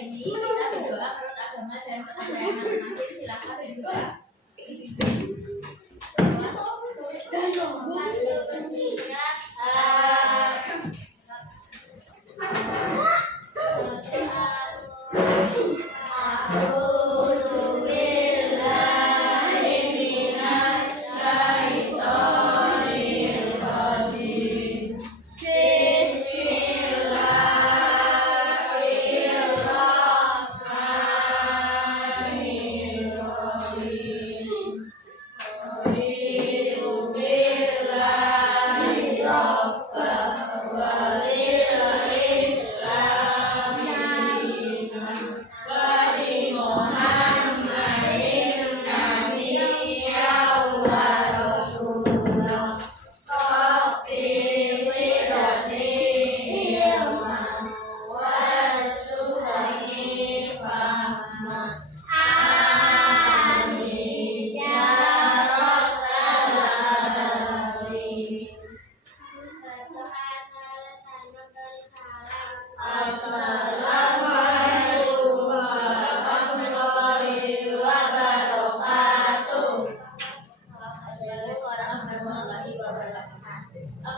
ini kita berdoa menurut agama dan kepercayaan masing-masing. Silakan dibuka.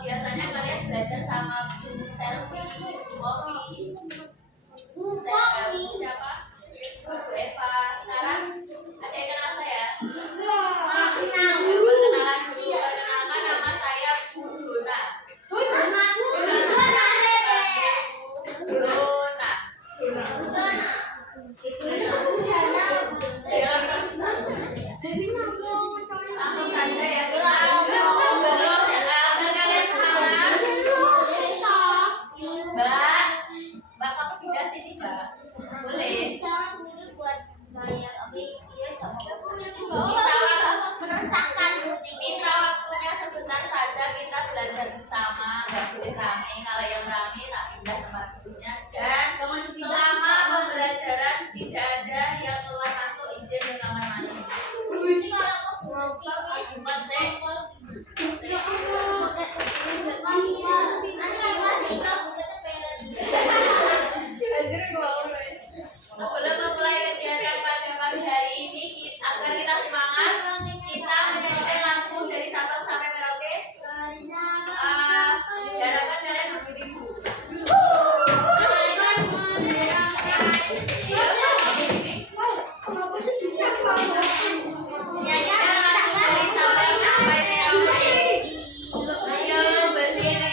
Biasanya kalian belajar sama Bu Selfie, Bu Poppy, siapa? Bu Eva. Sekarang ada yang kenal saya? Perkenalan dulu. Perkenalkan, nama saya Bu Dona. Langsung saja ya, kita Mbak, kamu pindah sini, Mbak. Boleh. Minta waktunya sebentar saja, kita belajar bersama, nggak boleh rame. Kalau yang rame tak pindah tempat duduknya. Dan selama pembelajaran tidak ada yang keluar masuk izin ke kamar mandi. Sebelum memulai kegiatan pada pagi hari ini, agar kita semangat, kita menyanyikan lagu dari Sabang sampai Merauke. Diharapkan kalian berdiri. Nyanyikan lagu dari Sabang sampai Merauke. Ayo berdiri.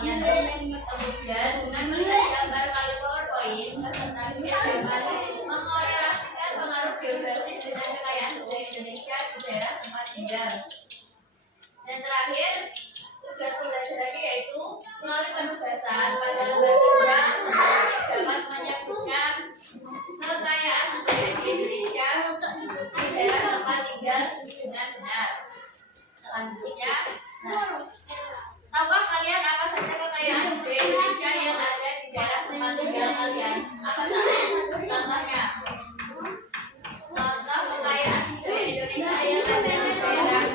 visualnya. Kemudian dengan melihat gambar melalui PowerPoint, peserta didik dapat mengorelasikan pengaruh geografis dengan kekayaan budaya Indonesia di daerah tempat tinggal. Dan terakhir, tujuan pembelajarannya yaitu melalui penugasan pada lembar kerja dapat menyebutkan kekayaan budaya di Indonesia di daerah tempat tinggal dengan benar. Selanjutnya, tahukah kalian apa saja kekayaan budaya Indonesia yang ada di daerah tempat tinggal kalian? Apa saja contohnya? Contoh kekayaan budaya Indonesia yang ada di daerah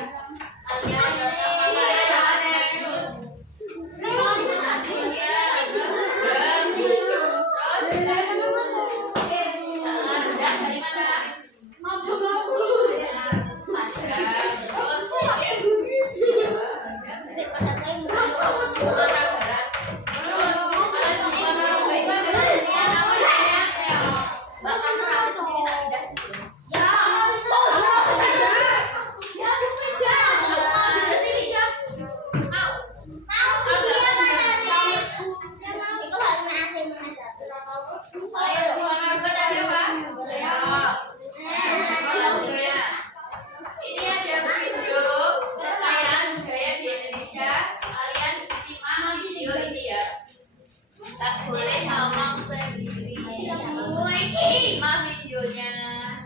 kalian kalian akan maju. Hasilnya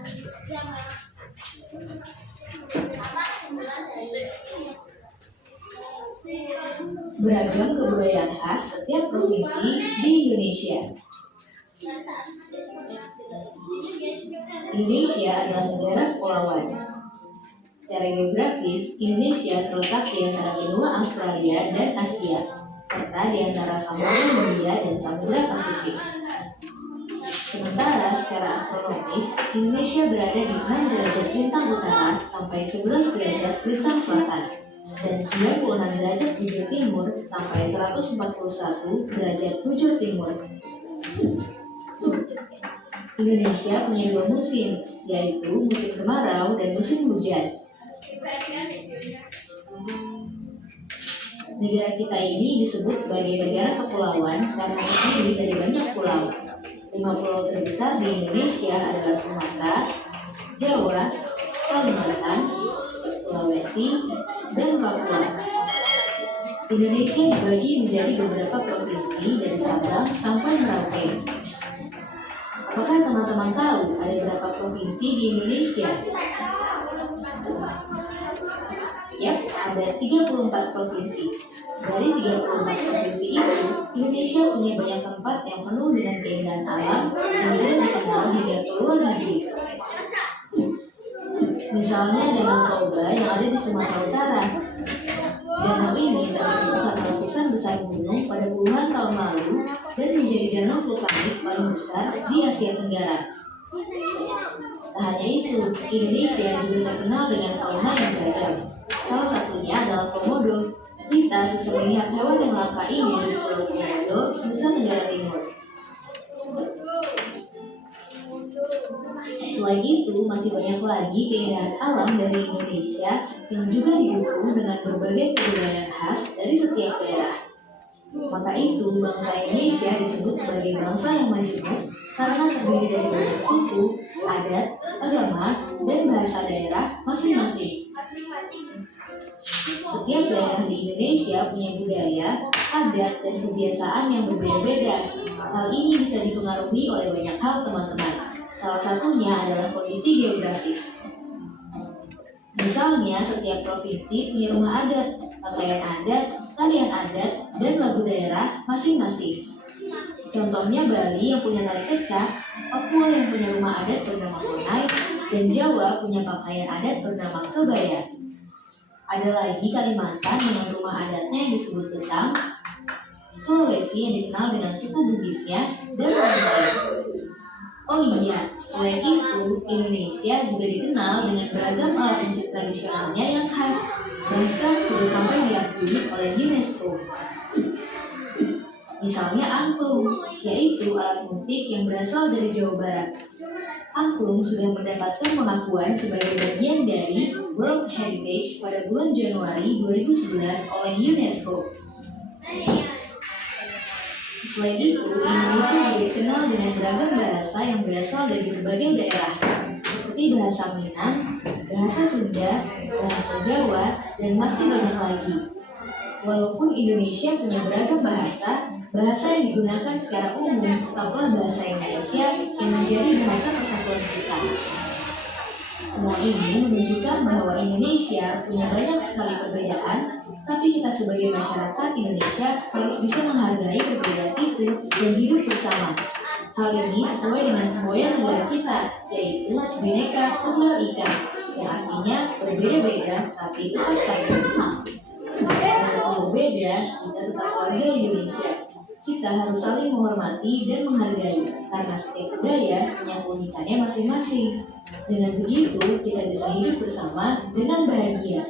dari mana? Beragam kebudayaan khas setiap provinsi di Indonesia. Indonesia adalah negara kepulauan. Secara geografis, Indonesia terletak di antara benua Australia dan Asia, serta di antara Samudra Hindia dan Samudra Pasifik. Sementara secara astronomis, Indonesia berada di 6 derajat lintang utara sampai 11 derajat lintang selatan, dan 96 derajat bujur timur sampai 141 derajat bujur timur. Indonesia punya 2 musim, yaitu musim kemarau dan musim hujan. Negara kita ini disebut sebagai negara kepulauan karena terdiri dari banyak pulau. 5 pulau terbesar di Indonesia adalah Sumatera, Jawa, Kalimantan, Sulawesi, dan Papua. Indonesia dibagi menjadi beberapa provinsi dari Sabang sampai Merauke. Apakah teman-teman tahu ada berapa provinsi di Indonesia? Yap, ada 34 provinsi. Dari 34 provinsi itu, Indonesia punya banyak tempat yang penuh dengan keindahan alam yang sudah dikenal hingga ke luar negeri. Misalnya Danau Toba yang ada di Sumatera Utara. Danau ini terbentuk karena letusan besar gunung pada puluhan tahun lalu dan menjadi danau vulkanik paling besar di Asia Tenggara. Tak hanya itu, Indonesia juga terkenal dengan fauna yang beragam. Salah satunya adalah komodo. Kita bisa melihat hewan yang langka ini di Pulau Komodo, Nusa Tenggara Timur. Selain itu, masih banyak lagi keindahan alam dari Indonesia yang juga didukung dengan berbagai kebudayaan khas dari setiap daerah. Maka itu, bangsa Indonesia disebut sebagai bangsa yang majemuk karena terdiri dari banyak suku, adat, agama, dan bahasa daerah masing-masing. Setiap daerah di Indonesia punya budaya, adat, dan kebiasaan yang berbeda-beda. Hal ini bisa dipengaruhi oleh banyak hal, teman-teman. Salah satunya adalah kondisi geografis. Misalnya, setiap provinsi punya rumah adat, pakaian adat, tarian adat, dan lagu daerah masing-masing. Contohnya Bali yang punya tari kecak, Papua yang punya rumah adat bernama Konai, dan Jawa punya pakaian adat bernama kebaya. Ada lagi Kalimantan dengan rumah adatnya yang disebut Betang, Sulawesi yang dikenal dengan suku Bugisnya, dan lain-lain. Oh iya, selain itu, Indonesia juga dikenal dengan beragam alat musik tradisionalnya yang khas, bahkan sudah sampai diakui oleh UNESCO. Misalnya angklung, yaitu alat musik yang berasal dari Jawa Barat. Angklung sudah mendapatkan pengakuan sebagai bagian dari World Heritage pada bulan Januari 2011 oleh UNESCO. Selain itu, Indonesia juga dikenal dengan beragam bahasa yang berasal dari berbagai daerah, seperti bahasa Minang, bahasa Sunda, bahasa Jawa, dan masih banyak lagi. Walaupun Indonesia punya beragam bahasa, bahasa yang digunakan secara umum tetaplah bahasa Indonesia yang menjadi bahasa persatuan kita. Semua ini menunjukkan bahwa Indonesia punya banyak sekali perbedaan, tapi kita sebagai masyarakat Indonesia harus bisa menghargai perbedaan itu dan hidup bersama. Hal ini sesuai dengan semboyan negara kita, yaitu Bhinneka Tunggal Ika, yang artinya berbeda-beda tapi tetap saling kenal. Walaupun berbeda, kita tetap warga Indonesia. Kita harus saling menghormati dan menghargai, karena setiap budaya punya keunikannya masing-masing. Dengan begitu, kita bisa hidup bersama dengan bahagia.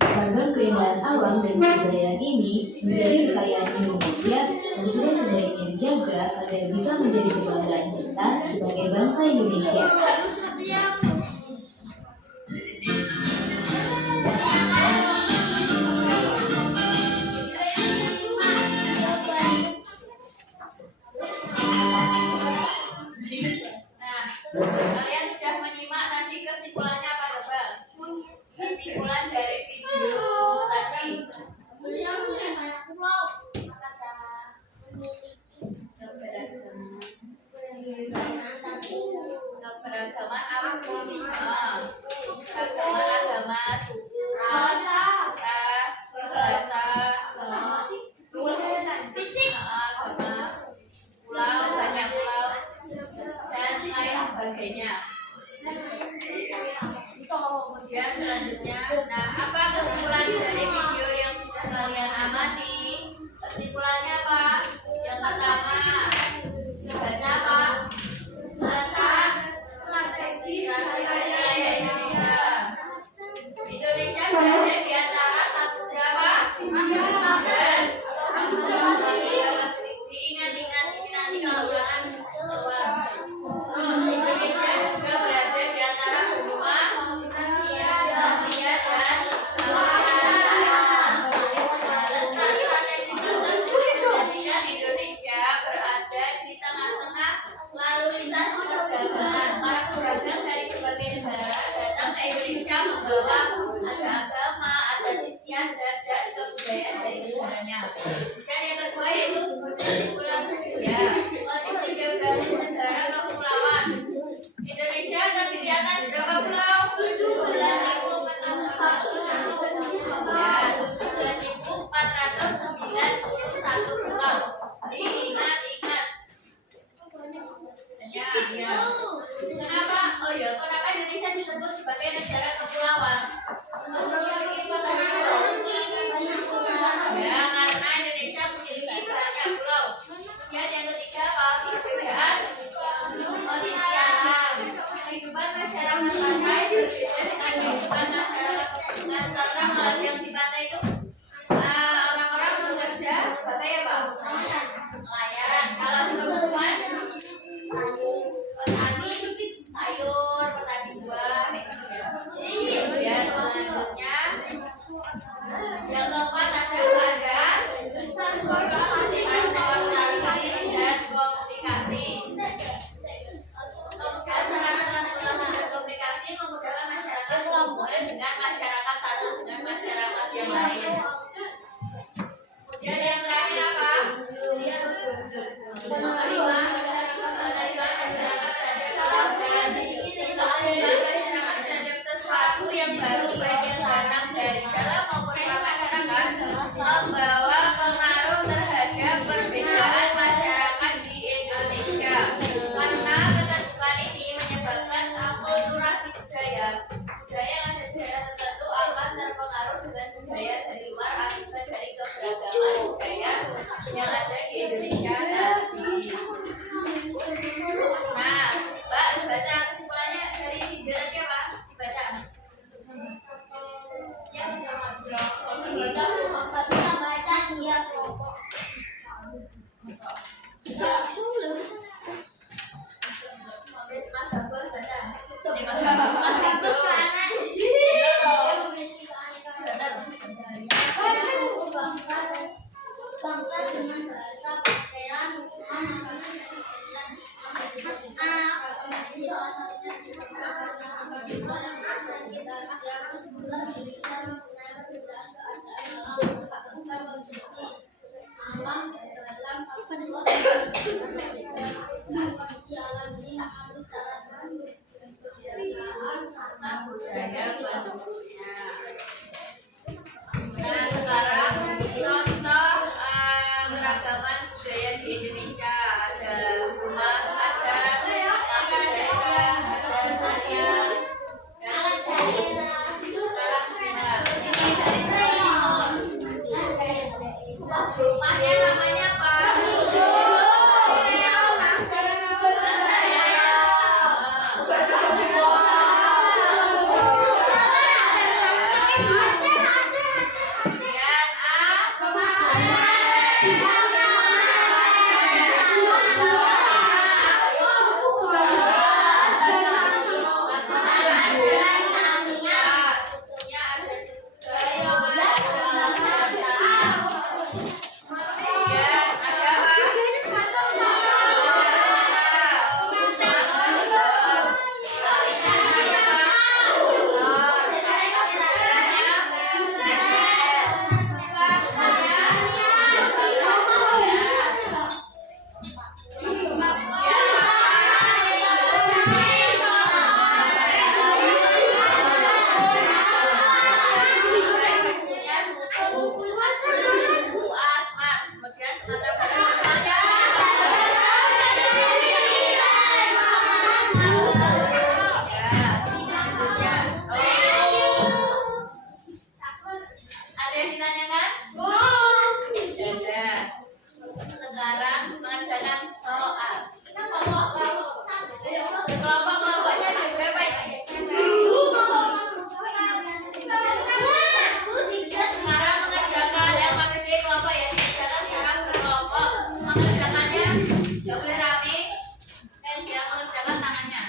Ragam keindahan alam dan kebudayaan ini menjadi kekayaan Indonesia dan sudah sebaiknya dijaga agar bisa menjadi kebanggaan kita sebagai bangsa Indonesia. Kalian sudah menyimak tadi kesimpulannya apa coba? Kesimpulan dari video tadi. Keberagaman apa? Keberagaman agama, suku, ras, bahasa, fisik, agama, pulau, banyak pulau, dan lain sebagainya. Kemudian selanjutnya, nah apa kesimpulan dari video yang sudah kalian amati? Kesimpulannya apa? Yang pertama, baca apa? Tentang strategi wilayah Indonesia. Indonesia berada di antara samudra apa? Dan diingat-ingat ini nanti kalau kalian keluar. Terus Indonesia juga berada di antara benua Asia dan letak strategis tertentu menjadikan Indonesia berada di tengah-tengah lalu lintas perdagangan. Para pedagang dari berbagai negara datang ke Indonesia membawa ada agama, adat istiadat, dan kebudayaan dari negaranya. Dan yang kedua yaitu kesimpulan kedua, kondisi geografis negara kepulauan. Indonesia terdiri atas berapa pulau? 17.491 pulau. Diingat-ingat. Ya. Kenapa? Oh ya, kenapa Indonesia disebut sebagai negara kepulauan? Ya, karena Indonesia memiliki banyak pulau. Kemudian yang ketiga apa? Perbedaan alam. Kehidupan masyarakat pantai berbeda dengan kehidupan masyarakat pegunungan. Contoh kalau yang di pantai itu orang-orang bekerja sebagai apa? Nelayan. Kalau di pegunungan petani sayur, petani buah, kemudian selanjutnya yang keempat ada transportasi dan komunikasi. Kemudian sarana komunikasi memudahkan masyarakat berhubungan dengan masyarakat satu dengan masyarakat yang lain. Kemudian yang terakhir apa? Kelima, masyarakat terhadap sesuatu yang baru baik yang datang dari dalam maupun luar masyarakat membawa pengaruh terhadap perbedaan masyarakat di Indonesia. Karena keterbukaan ini menyebabkan akulturasi budaya. Budaya yang ada di daerah tertentu akan terpengaruh dengan budaya dari luar akibat dari keberagaman budaya yang ada di Indonesia tadi. budaya penduduknya. Nah, sekarang contoh keragaman budaya di Indonesia. Ada rumah adat, daerah, ada tarian, dan sekarang ini dari Jawa Timur. Rumahnya namanya apa? Sekarang mengerjakan soal. Kelompok-kelompoknya ada berapa ini? Sekarang mengerjakan yang pakai D kelompok ya. Sekarang berkelompok. Mengerjakannya nggak boleh rame. Yang mengerjakan tangannya.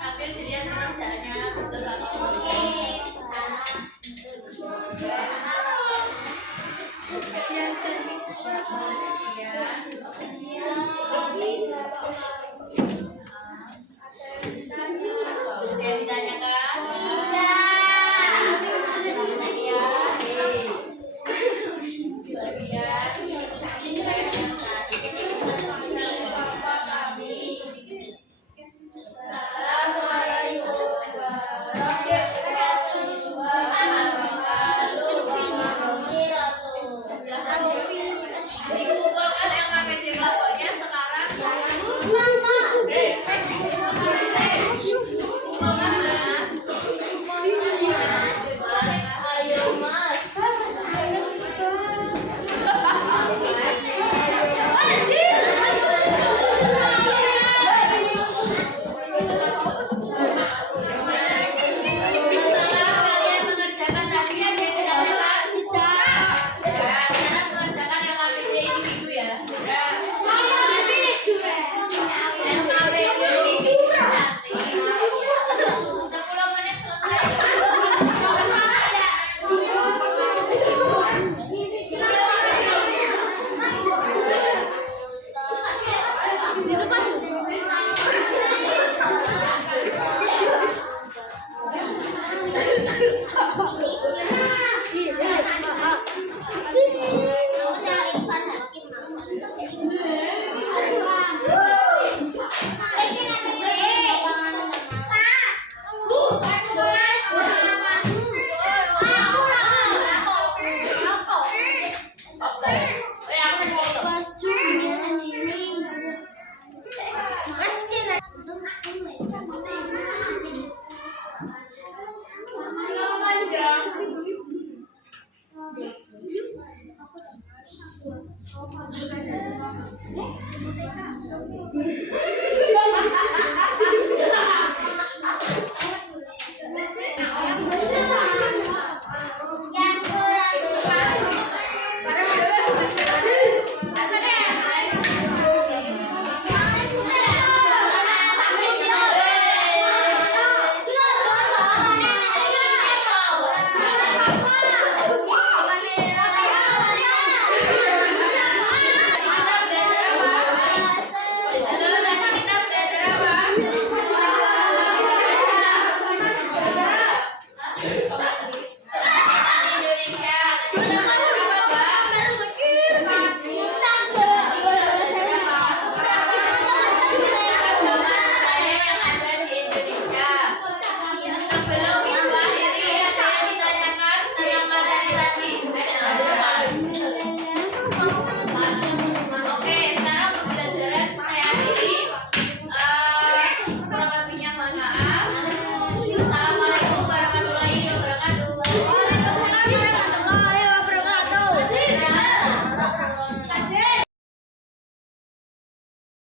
Hampir dilihat pekerjaannya betul banget.